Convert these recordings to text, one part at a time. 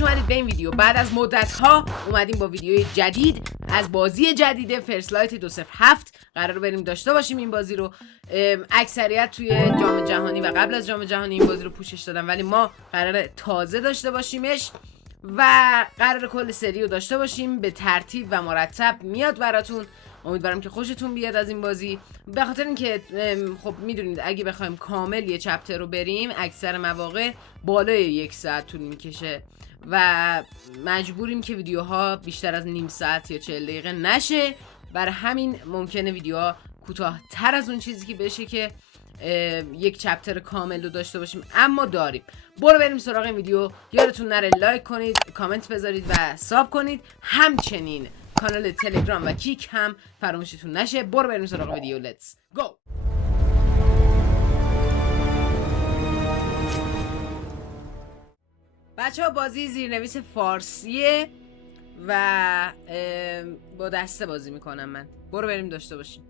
خوش اومدید به این ویدیو. بعد از مدت ها اومدیم با ویدیوی جدید از بازی جدید فرست لایت 207. قرار بریم داشته باشیم این بازی رو. اکثریت توی جام جهانی و قبل از جام جهانی این بازی رو پوشش دادن، ولی ما قرار تازه داشته باشیمش و قرار کل سری رو داشته باشیم به ترتیب و مرتب میاد براتون. امیدوارم که خوشتون بیاد از این بازی، به خاطر اینکه خب میدونید اگه بخوایم کامل یه چپتر رو بریم اکثر مواقع بالای 1 ساعت طول میکشه و مجبوریم که ویدیوها بیشتر از نیم ساعت یا 40 دقیقه نشه. برای همین ممکنه ویدیوها کوتاه‌تر از اون چیزی که بشه که یک چپتر کامل رو داشته باشیم، اما داریم. برو بریم سراغ این ویدیو. یادتون نره لایک کنید، کامنت بذارید و ساب کنید. همچنین کانال تلگرام و کیک هم فراموشتون نشه. برو بریم سراغ ویدیو. لیتس گو. بچه ها بازی زیرنویس فارسیه و با دسته بازی میکنم من. برو بریم داشته باشیم.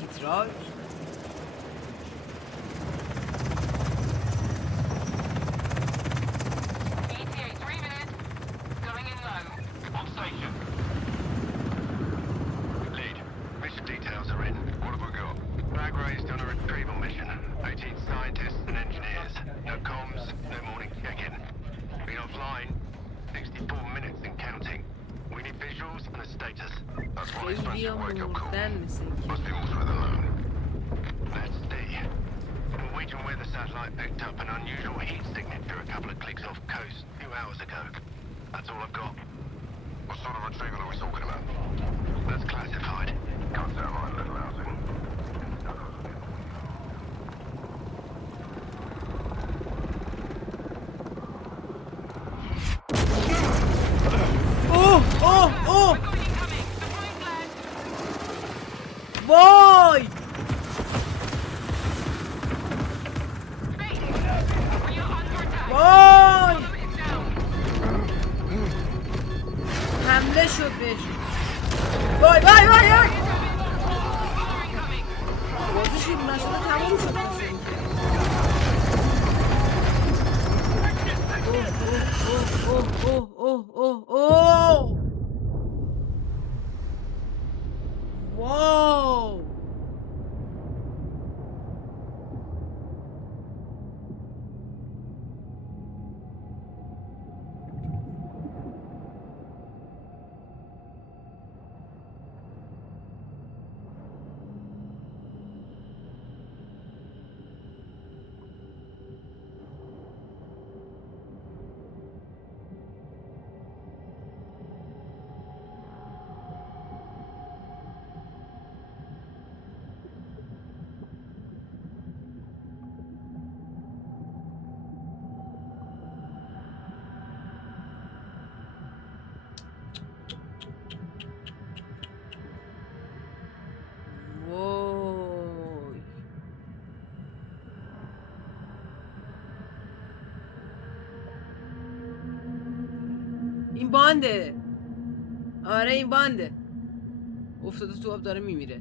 تیتراژ خیلی ها مردن مثل اینکه. Norwegian weather satellite picked up an unusual heat signature a couple of clicks off coast a few hours ago. That's all I've got. What sort of retrieval are we talking about? That's classified. Can't say I'm on a little housing. اوه وای وای حمله شد بهش. وای وای وای وای بازی شروع نشده تموم شد. اوه واو این بانده. آره این بانده افتاده تو آب داره میمیره.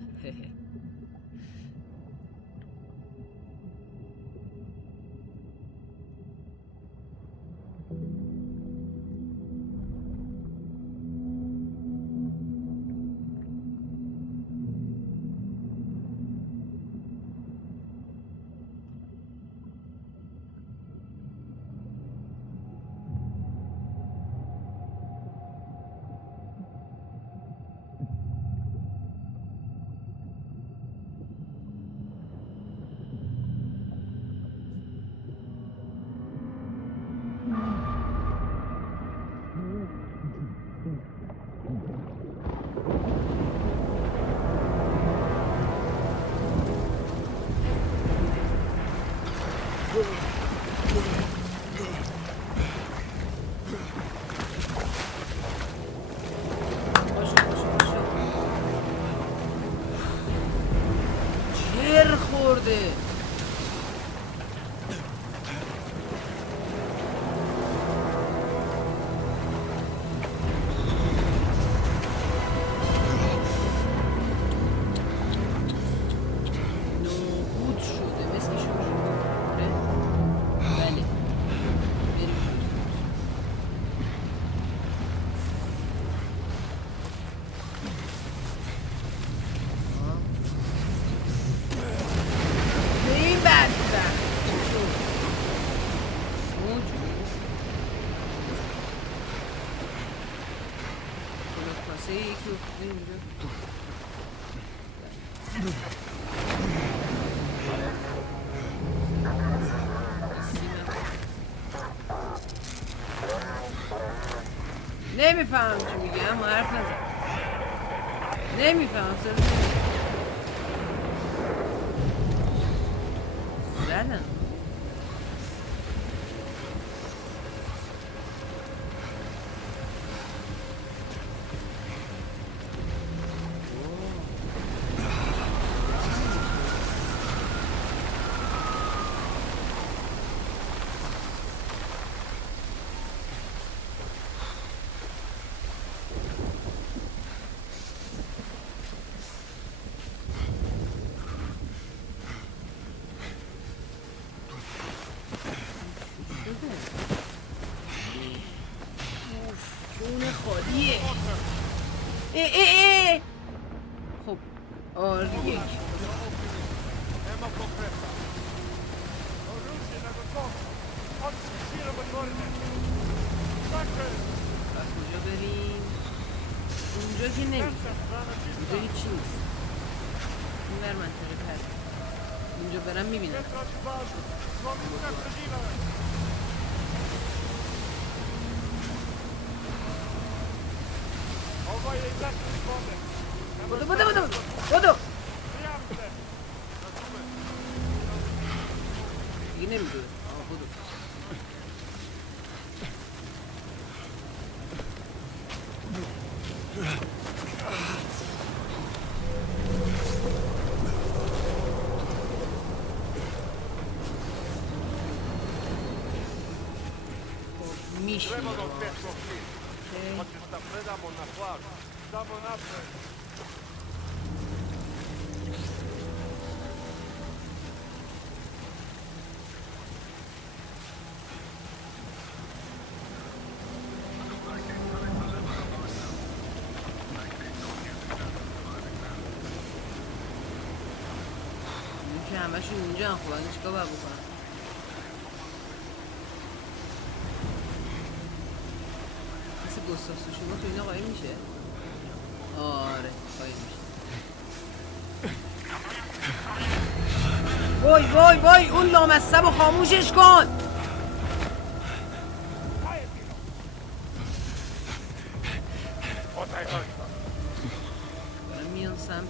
جر خورده. نمیفهمم چی میگه اما حرف نزن. نمیفهمم زدم. خونه خالیه. خب آریک از کجا بریم؟ اونجا که نمیشه، اونجا هیچی نیست. این بر منطقه پره. اونجا برم میبینم. بدو دیگه نمیدونه. بدو میشه همشون اینجا هم خوبن. چیکار باید بکنم؟ مثل گستاخ شما تو اینا قایم میشه؟ آره قایم میشه. وای اون لامصب رو خاموشش کن. دارم میان سمت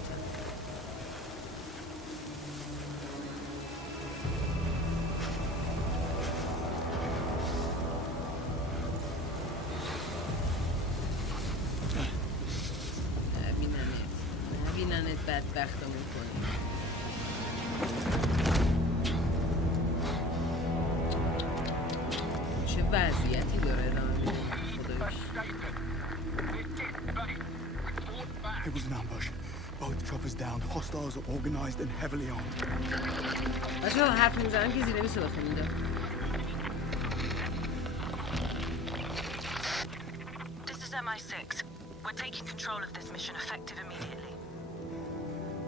نبیننت بدبختمون کنی. چه وضعیتی داره ادامه میده خدایش. It was an ambush. Both choppers down. Hostiles are organized and heavily armed. بچه‌ها حرف میزنن که زیر میشه بخونید. This is MI6. We're taking control of this mission effective immediately.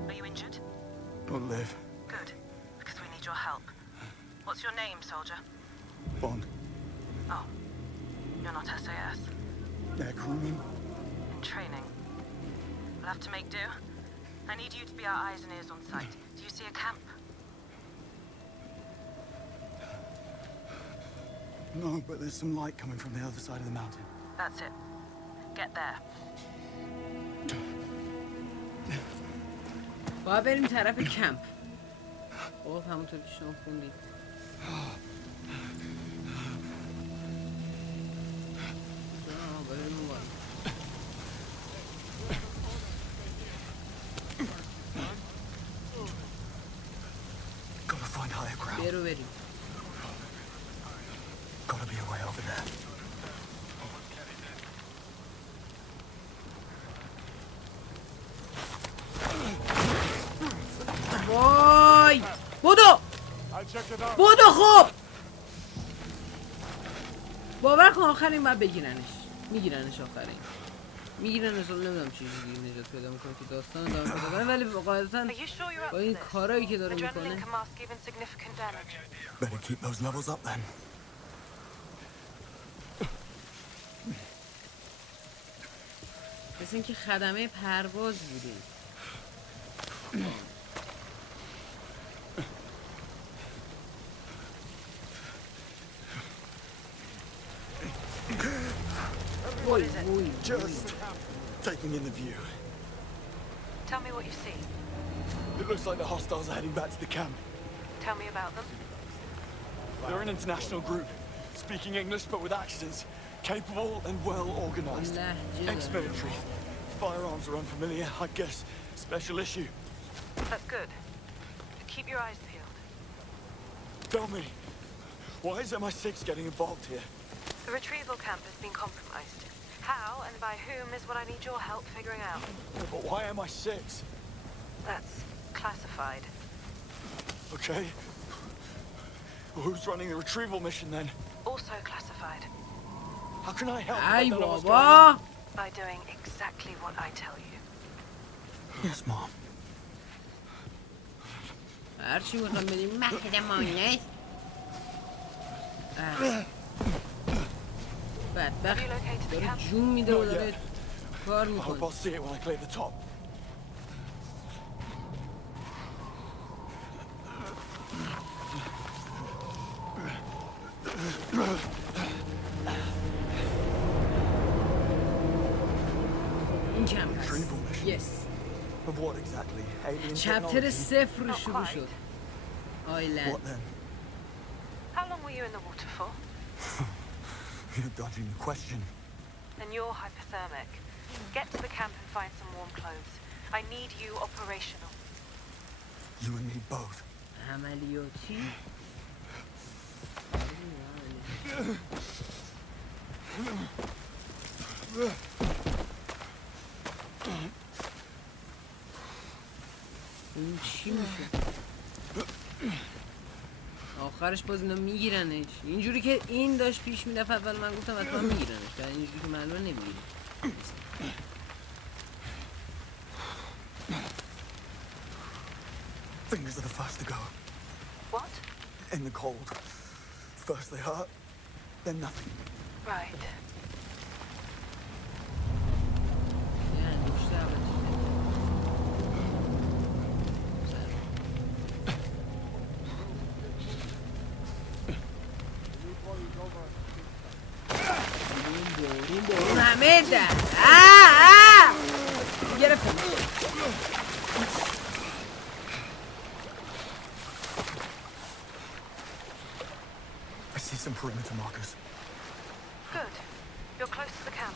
Are you injured? Don't live. Good, because we need your help. What's your name, soldier? Bond. Oh, you're not SAS. They're crewmen. In training. We'll have to make do. I need you to be our eyes and ears on site. Do you see a camp? No, but there's some light coming from the other side of the mountain. That's it. Get there. باید بریم طرف کمپ. خب همونطور که شما خوندید. بریم اون Gotta find higher ground. بریم. Gotta be a way over there. وای بدو خوب. باور کن آخرین باید بگیرنش. میگیرنش آخرین. میگیرنش. نمیدونم چی جوری نجات پیدا میکنه که داستان دارم پیدا کنه، ولی قاعدتا با این کارایی که داره میکنه. Better keep those levels up then. مثل اینکه خدمه پرواز بودیم. Just taking in the view. Tell me what you see. It looks like the hostiles are heading back to the camp. Tell me about them. They're an international group, speaking English but with accents, capable and well organized. لهجه Ex-military. Firearms are unfamiliar, I guess. Special issue. That's good. Keep your eyes peeled. Tell me, why is MI6 getting involved here? The retrieval camp has been compromised. How and by whom is what I need your help figuring out. But why MI6? That's classified. Okay. Well, who's running the retrieval mission then? Also classified. How can I help? ای I don't know what's going on. بابا By doing exactly what I tell you. Yes, Mom. هرچی میخوام بریم مهد مانیت بدبخت Have you located the داره camp? جون میده و Not داره yet. کار I hope میکنه I'll see it when I clear the top. این کم هست Retrieval mission. یس Of what exactly? Alien چپتر technology? صفر Not شروع quite. شد آیلند What then? How long were you in the water for? You're dodging the question. Then you're hypothermic. Get to the camp and find some warm clothes. I need you operational. You and me both. عملیاتی این چی میشه آخرش باز اینا میگیرنش اینجوری که این داشت پیش میرفت اول من گفتم حتما میگیرنش در اینجوری که معلومه نمیگیره Fingers are the first to go. What? In the cold. First they hurt, then nothing. Right. یعنی بیشتر بارون همه در گرفتم I see some perimeter markers. Good. You're close to the camp.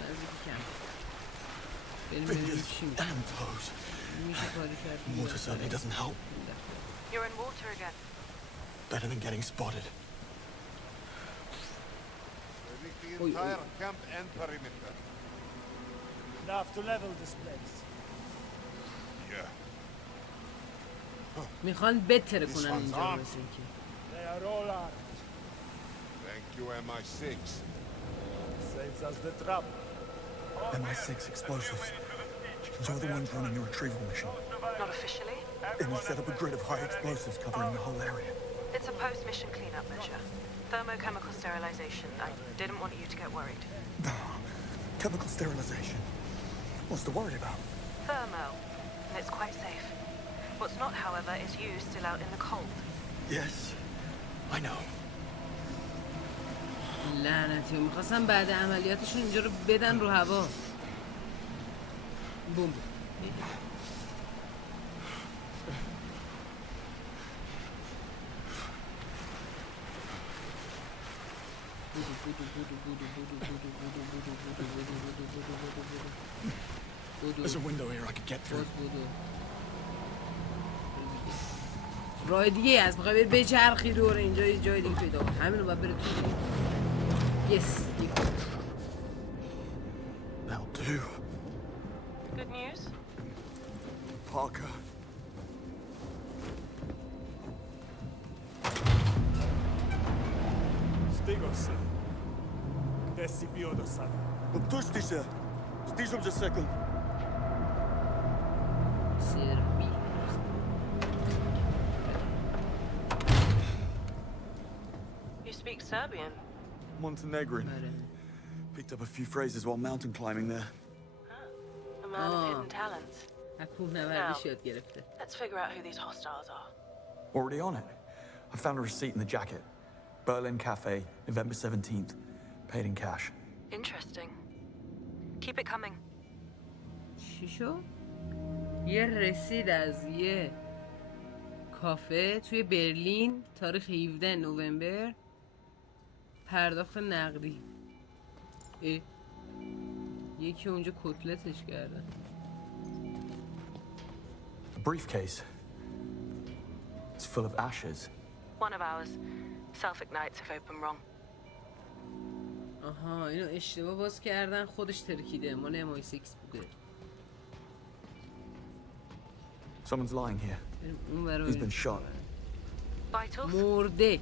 نزدیک کم بریم ببینیم چی Fingers میشه and toes. میشه کاری کرد Water certainly doesn't help. You're in water again. Better than getting spotted. The entire camp and perimeter. Enough to level this place. Yeah. میخوان بتره This کنن one's اینجا on. مثل اینکه They are all armed. Thank you, MI6. Saves us the trouble. MI6 explosives. You're the ones running the retrieval mission. Not officially. And you set up a grid of high explosives covering the whole area. It's a post-mission cleanup measure. Thermochemical sterilization. I didn't want you to get worried. Chemical sterilization. What's to worry about? Thermo. And it's quite safe. What's not, however, is you still out in the cold. Yes, I know. لعنتی میخواستم بعد عملیاتشون اینجا رو بدن رو هوا بوم There's a window here I could get through. راه دیگه هست میخوای بری بچرخی دور اینجا یه جای دیگه پیدا کن همین رو باید بره تو یس That'll do. Good news? Parker. Stigo se. Gde si bio do sada? Obtužti se. Stižem za sekund. سربی You speak Serbian. Montenegrin. آره Picked up a few phrases while mountain climbing there. A man of Ah. hidden talents. از کوهنوردیش یاد گرفته Let's figure out who these hostiles are. Already on it. I found a receipt in the jacket. Berlin Cafe, November 17th. Paid in cash. Interesting. Keep it coming. چی شد؟ یه رسید از یه کافه توی برلین تاریخ 17 نوامبر، پرداخت نقدی. یکی اونجا کتلتش کردن. A briefcase. It's full of ashes. One of ours. Self-ignites if open wrong. آها اینو اشتباه باز کردن، خودش ترکیده، مال MI6 بوده. Someone's lying here. اون برای He's been shot. Vitals? مرده.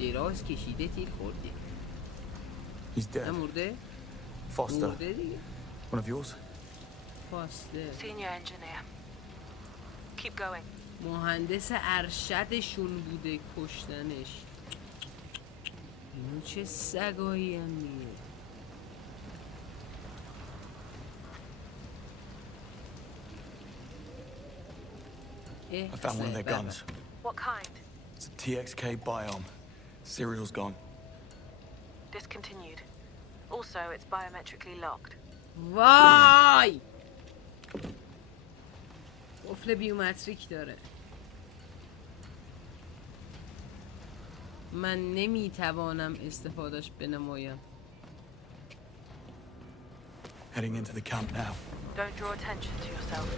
دراز کشیده تیر خورده. He's dead. نه مرده؟ Foster. مرده دیگه. One of yours? فاستر. Senior engineer. Keep going. مهندس ارشدشون بوده کشتنش. اینو چه سگایی هم دیگه. I found one of their guns. What kind? It's a TXK Biome. Serial's gone. Discontinued. Also, it's biometrically locked. وای قفل بیومتریک داره. من نمیتوانم استفادهش بنمایم. Heading into the camp now. Don't draw attention to yourself.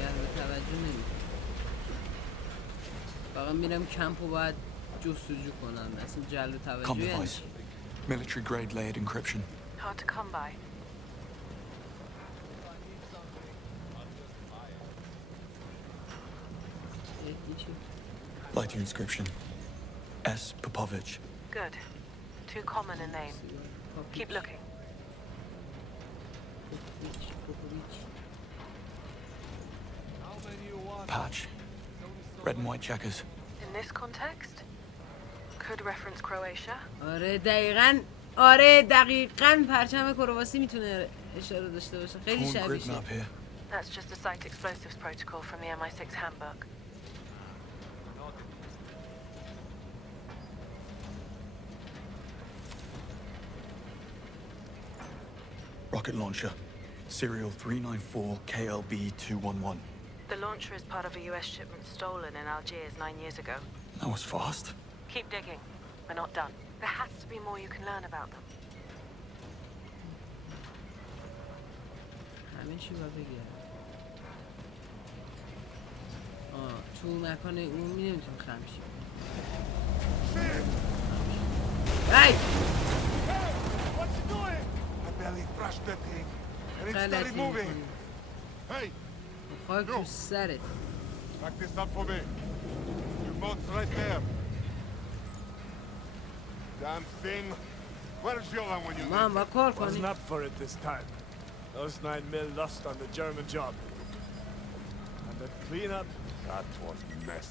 جلب توجه نمیکنم. فقط میرم کمپ و باید جستجو کنم. اصلا جلب توجه Com یعنی device. چی؟ Military grade layered encryption. Hard to come by. چی؟ Lighter inscription. S. Popovich. Good. Too common a name. Keep looking. Patch. Red and white checkers. In this context, could reference Croatia. آره دقیقاً پرچم کرواسی میتونه اشاره داشته باشه. خیلی Torn grid شبیشه. map here. That's just a site explosives protocol from the MI6 handbook. Rocket launcher. Serial 394 KLB 211. The launcher is part of a US shipment stolen in Algiers 9 years ago. That was fast. Keep digging. We're not done. There has to be more you can learn about them. همه چی باید بگیرم. تو مکان عمومی نمیتونم خم شیم. Hey! What you doing? I barely thrashed that thing. And it started غلطی moving. میکنی. Hey, خاک تو سرت. back this up for me. Your boat's right there. Damn thing. Where's Jolan when you ما هم با کار Wasn't کنیم. up for it this time. Those 9 mil lost on the German job. And the cleanup, that was mess.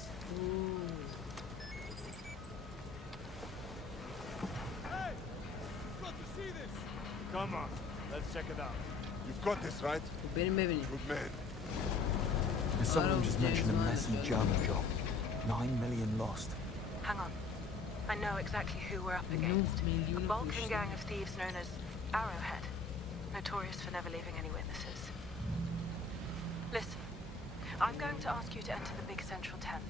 Hey! Got to see this! Come on, let's check it out. You've got this, right? بریم ببینیم. Good man. Someone just James mentioned a Bond. messy German job. 9 million lost. Hang on. I know exactly who we're up against. A Balkan gang of thieves known as Arrowhead. Notorious for never leaving any witnesses. Listen, I'm going to ask you to enter the big central tent.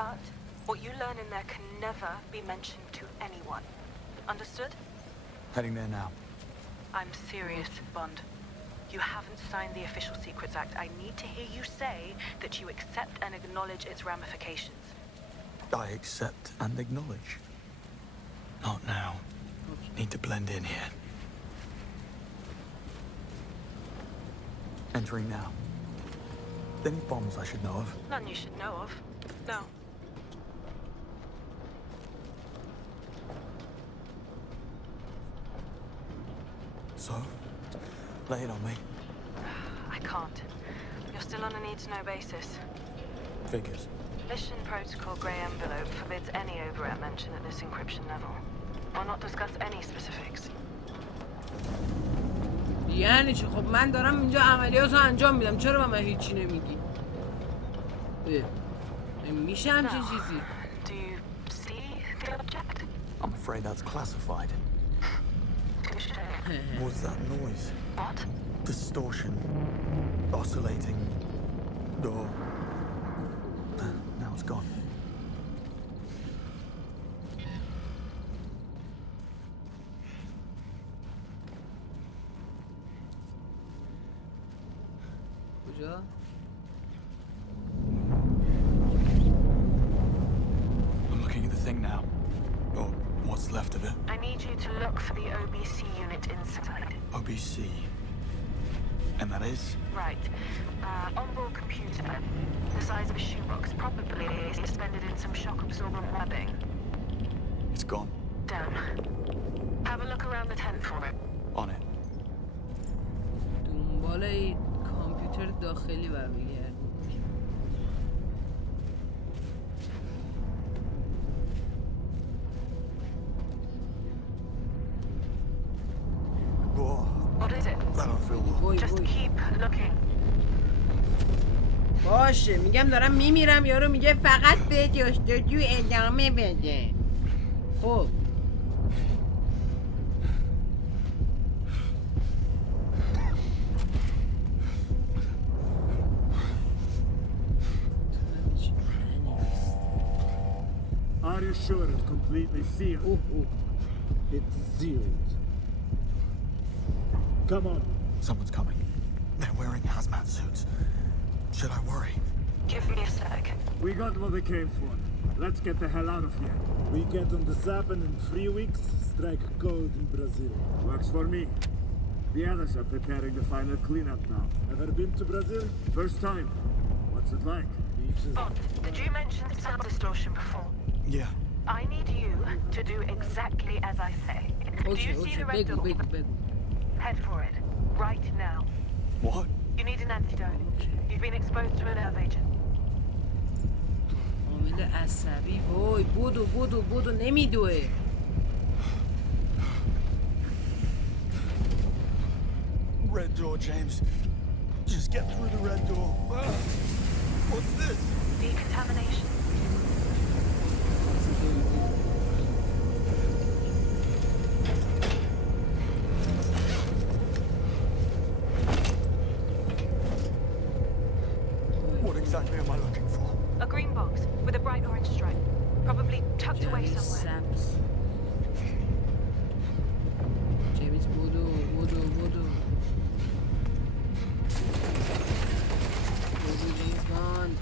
But what you learn in there can never be mentioned to anyone. Understood? Heading there now. I'm serious, Bond. You haven't signed the Official Secrets Act. I need to hear you say that you accept and acknowledge its ramifications. I accept and acknowledge. Not now. Need to blend in here. Entering now. Any bombs I should know of? None you should know of. No. So? Lay it on me. I can't. You're still on a need-to-know basis. Figures. Mission Protocol Grey Envelope forbids any overrep mention at this encryption level. I'll not discuss any specifics. یعنی چه؟ خب من دارم اینجا عملیات رو انجام میدم، چرا به من هیچی نمیگی؟ میشه همچین چیزی؟ Do you see the object? I'm afraid that's classified. What's that noise? What? Distortion. Oscillating. Door. Now it's gone. کجا؟ I'm looking at the thing now. Or what's left of it. I need you to look for the OBC unit inside. OBC. And that is? Right. Onboard computer. The size of a shoebox, probably suspended in some shock-absorbent webbing. It's gone. Damn. Have a look around the tent for it. On it. دنبال کامپیوتر داخلی برمیگرد. Whoa. What is it? I don't feel well. وای Just وای. keep looking. باشه میگم دارم میمیرم، یارو میگه فقط به جستجو ادامه بده. خب Are you sure it's completely sealed? اوه اوه. It's sealed. Come on. Someone's coming. They're wearing hazmat suits. Should I worry? Give me a sec. We got what we came for. Let's get the hell out of here. We get on the Zappen in 3 weeks, strike gold in Brazil. Works for me. The others are preparing the final cleanup now. Ever been to Brazil? First time. What's it like? Beaches. Bond, did you mention sound distortion before? Yeah. I need you to do exactly as I say. Do اوکی you see اوکی the red بگو door? بگو بگو. Head for it. Right now. What? You need an antidote. You've been exposed to a nerve agent. عامل عصبی. وای بودو بودو بودو نمیدوه. Red door, James. Just get through the red door. What's this? Decontamination. What exactly am I looking for? A green box with a bright orange stripe. Probably tucked away جمیز somewhere. سبز. جمیز بودو بودو بودو. بودو جیمز باند.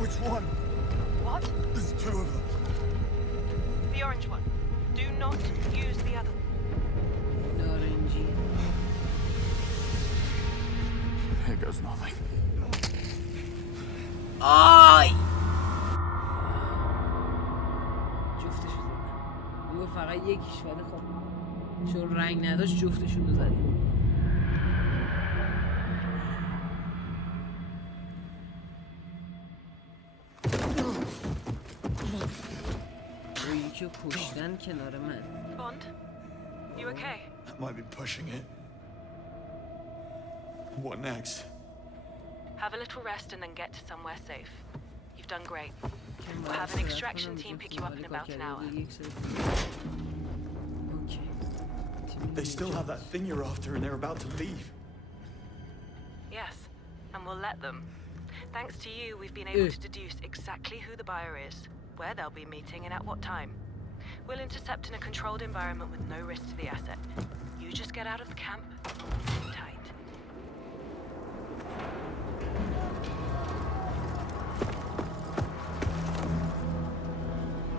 Which one? What? There's 2 of them. The orange one. Do not use the other. نارنجی. Here goes nothing. آی جفتشو زدم. میگو فقط یکیش، ولی خب چون رنگ نداشت جفتشون رو زدیم. و یکی رو کشتن کنار من. Bond? You okay? That might be pushing it. What next? Have a little rest and then get to somewhere safe. You've done great. که We'll have an باید extraction صحبت team کنم، pick you up in about an hour. یک ساعت. اوکی. They still have that thing you're after and they're about to leave. Yes, and we'll let them. Thanks to you, we've been able to deduce exactly who the buyer is, where they'll be meeting, and at what time. We'll intercept in a controlled environment with no risk to the asset. You just get out of the camp. Tight.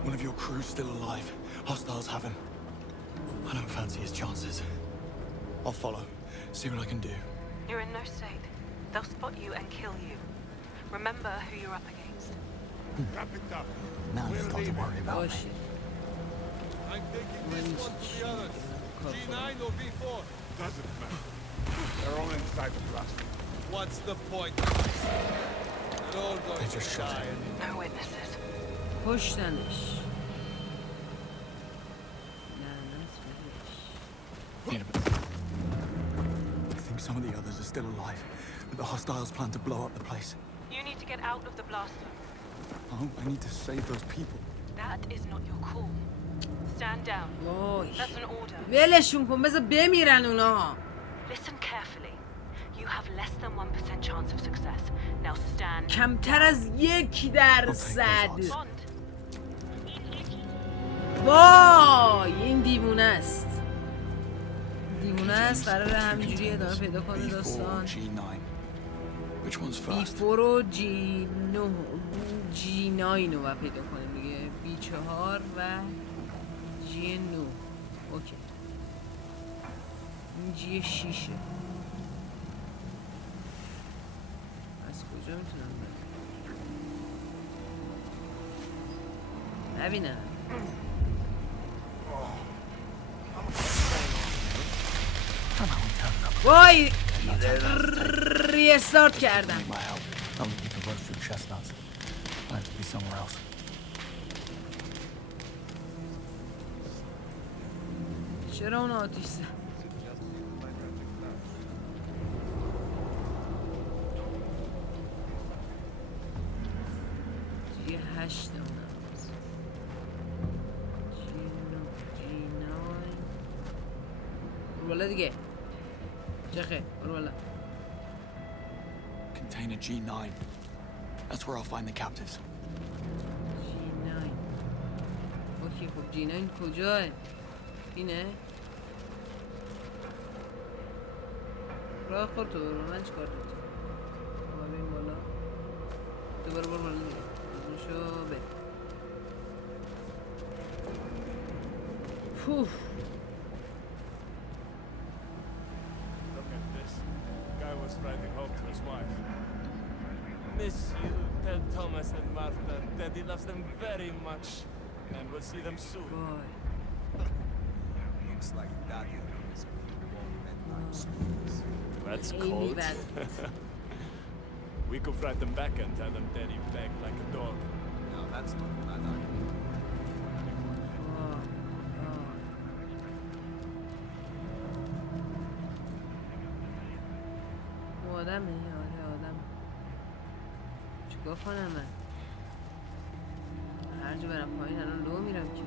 One of your crew's still alive. Hostiles have him. I don't fancy his chances. I'll follow. See what I can do. You're in no state. They'll spot you and kill you. Remember who you're up against. Wrap it up. Now you've got to worry about me. باشه. I'm taking من this one to the others. G9 or V4? Doesn't matter. They're all inside the blast. What's the point? They're all going They just to shot die. him. No witnesses. کشتنش. لعنت بهش. Wait a minute. I think some of the others are still alive, but the hostiles plan to blow up the place. You need to get out of the blaster. Oh, I need to save those people. That is not your call. Stand down. وای That's an order. ولشون کن بذار بمیرن اونا. Listen carefully. You have less than 1% chance of success. Now stand. کمتر از 1%. Bond. وای این دیوونه است. دیوونه است قراره همینجوری ادامه پیدا کنه داستان. G9. Which one's first? B4 و G9 رو باید پیدا کنیم دیگه. B4 و G9. اوکی. این G6ه. از کجا میتونم برم؟ نبینم. وای ریستارت کردم. My help. I'm looking for roasted chestnuts. I have to be somewhere else. چرا اون آتیش زد؟ G8 اونم G9 برو بالا دیگه. چخه برو بالا. Container G9. That's where I'll find the captives. G9 اوکی خب G9 کجاه؟ اینه؟ راه خور تو برو من چیکار دارم؟ ما بریم بالا. دوباره برو بالا دیگه. شو بریم. پوف. Look at this. Guy was writing home to his wife. Miss you. Tell Thomas and Martha Daddy loves them very much and we'll see them soon. وای. Looks like Daddy is a few more bedtime stories. That's خیلی cold. بد. We could write them back and tell them Daddy begged like a dog. Now that's not a bad idea. آدمه آره آدم چیکار کنم من هر جا برم پایین الان لو میرم که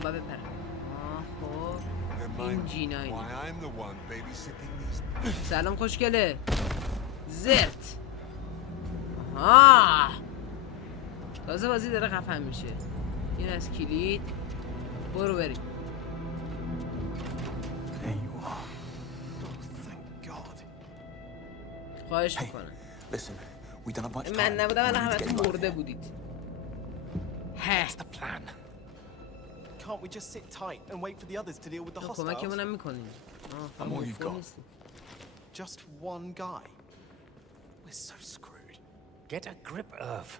آبا بپرم خب این G9 Why I'm the one babysitting these. سلام خوشگله زرت آها تازه بازی داره خفن میشه این از کلید برو بریم There you are. Oh, thank God. خواهش Hey, میکنم listen. We don't have much time. من نبودم We الان need to get همتون right مرده there. بودید هه What's the plan? Can't we just sit tight and wait for the others to deal with the hostiles? کمکمونم میکنیم I'm all you've got. Just one guy. We're so screwed. Get a grip, Irv.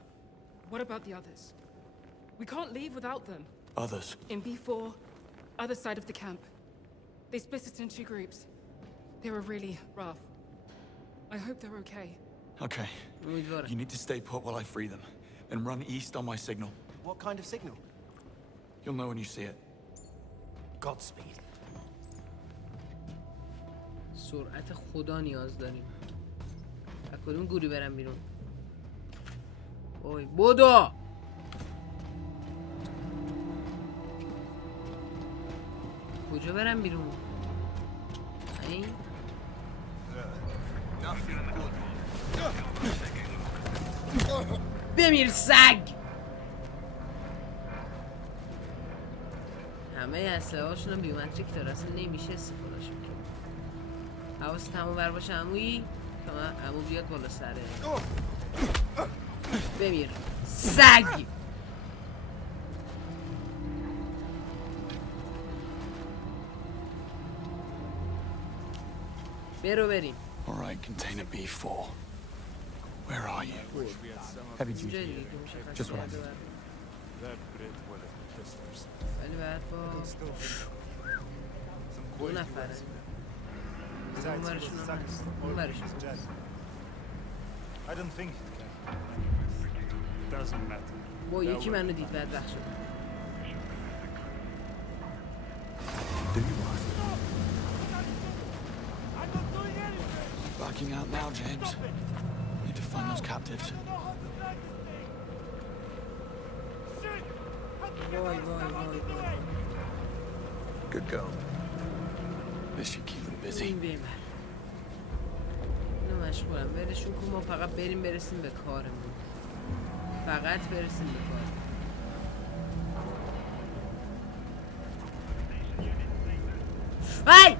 What about the others? We can't leave without them. Others. In B4, other side of the camp. They split us in two groups. They were really rough. I hope they're okay. Okay. امیدوارم You need to stay put while I free them. Then run east on my signal. What kind of signal? You'll know when you see it. Godspeed. سرعت خدا نیاز داریم از کدوم گوری برم بیرون اوی بودو کجا برم بیرون این بمیر سگ همه اسلحه هاشون بیومتریک داره اصلا نمیشه استفادهشون کرد حواست همون بر باشه عمویی تا من عمو بیاد بالا سره بمیر سگ برو بریم All right, container B4. Where are you? Heavy duty. جای دیگه که مشخص Just what I کرده need. باید. That Brit would have pissed us. ولی باید با دو نفره اون برشون هم هست اون برشون هست I don't think it can. Doesn't matter. با یکی منو دید بدبخت شد Do you mind? Backing out now, James. Need to find those captives. وای وای وای وای. Good girl. This should keep them busy. این بیمر اینو مشغولم برشون کن، ما فقط بریم برسیم به کارمون، فقط برسیم به کارمون. وای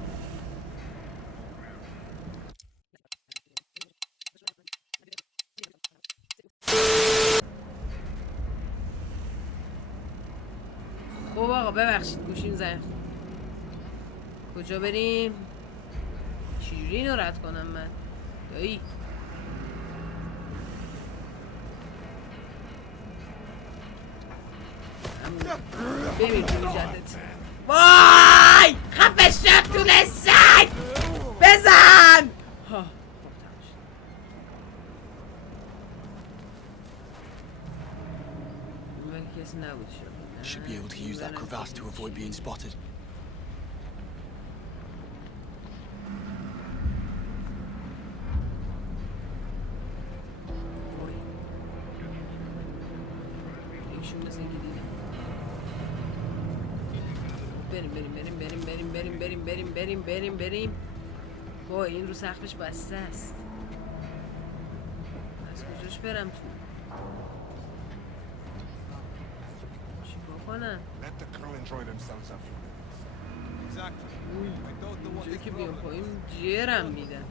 خب آقا ببخشید گوشیم زنگ خورد. کجا بریم؟ چجوری اینو رد کنم من؟ دایی ببین تو جدت. وای خفه شد طول سگ بزن. ها من کسی نبود شد. Should be able to use that crevasse to avoid being spotted. بریم با این رو سقفش بسته است. از کجاش برم تو؟ چیکار کنم؟ Let the crew enjoy themselves afterwards. Exactly. I don't know what جایی this که بیام problem پایین جرم میدن.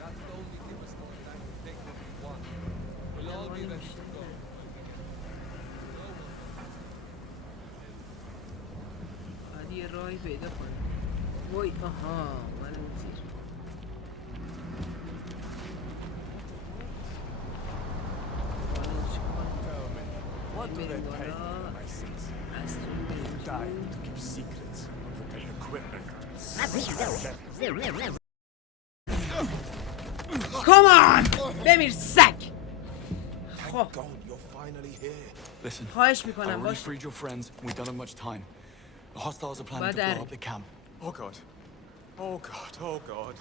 That's the only devastating I can think of we want. We'll all be ready to go. باید یه راهی پیدا کنم. وای آها من اون زیر. What do they pay for my sins? You died to keep secrets, protect equipment. Come on! بمیر سگ! خب God, you're finally here. Listen, خواهش I've میکنم already باش. freed your friends. We don't have much time. The hostiles are planning to Badar. blow up the camp. Oh god. Oh god, oh god.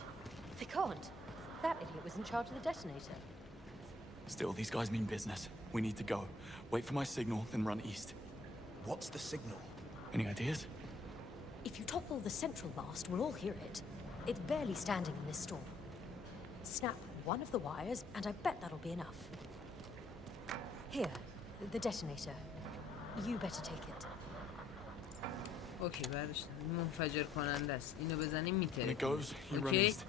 They can't. That idiot was in charge of the detonator. Still, these guys mean business. We need to go. Wait for my signal, then run east. What's the signal? Any ideas? If you topple the central mast, we'll all hear it. It's barely standing in this storm. Snap one of the wires, and I bet that'll be enough. Here, the detonator. You better take it. اوکی برداشتم. منفجر کننده است. اینو بزنیم When میتره. it goes, you run اوکی. east.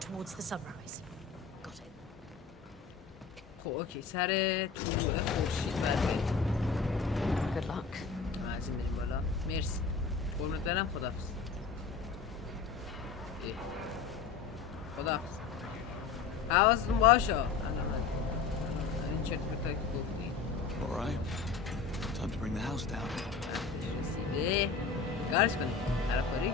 Towards the sunrise. Got it. خب اوکی سر طلوع خورشید برگردیم. Good luck. ما از این بریم بالا. مرسی. قربونت برم خداحافظ. خداحافظ. حواستون باشه. این چرت پرتا که گفتی. All right. Time to bring the house down. رسیده. کارش کنیم. طرف کاری.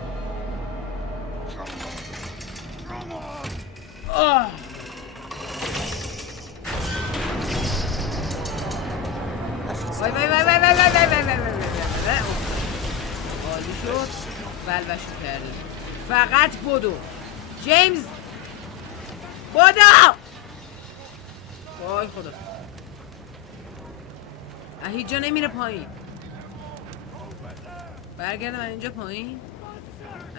وای وای وای وای وای وای وای وای وای عالی شد. بلبشو کردیم. فقط بدو جیمز بدو. وای خدا هیچ جا نمیره پایین. برگردم من اینجا پایین.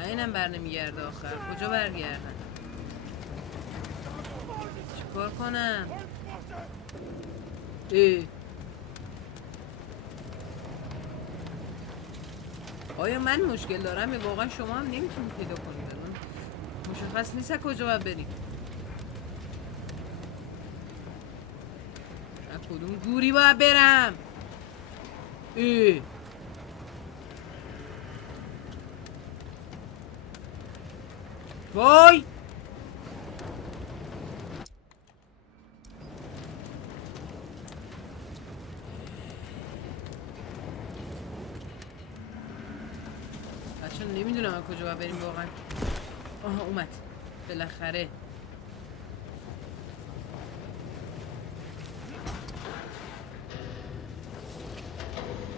اینم بر نمیگرده آخر. کجا برگردم؟ چیکار کنم؟ آیا من مشکل دارم یا واقعا شما هم نمیتونید پیدا کنید؟ مشخص نیست کجا باید بریم. از کدوم گوری باید برم؟ وای بچه نمیدونم از کجا باید بریم واقعا. آها اومد بالاخره.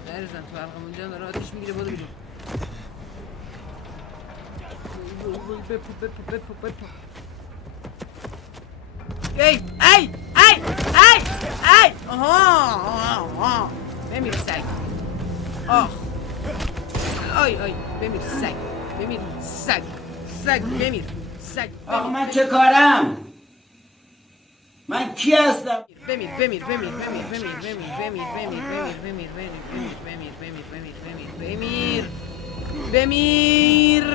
نریزن تو حلقم اونجا داره آتیش میگیره. برو بیرون. بپو. ای آها بمیر سگ. آی بمیر سگ بمیر سگ. آخه من چه کارم؟ من کی هستم؟ بمیر بمیر.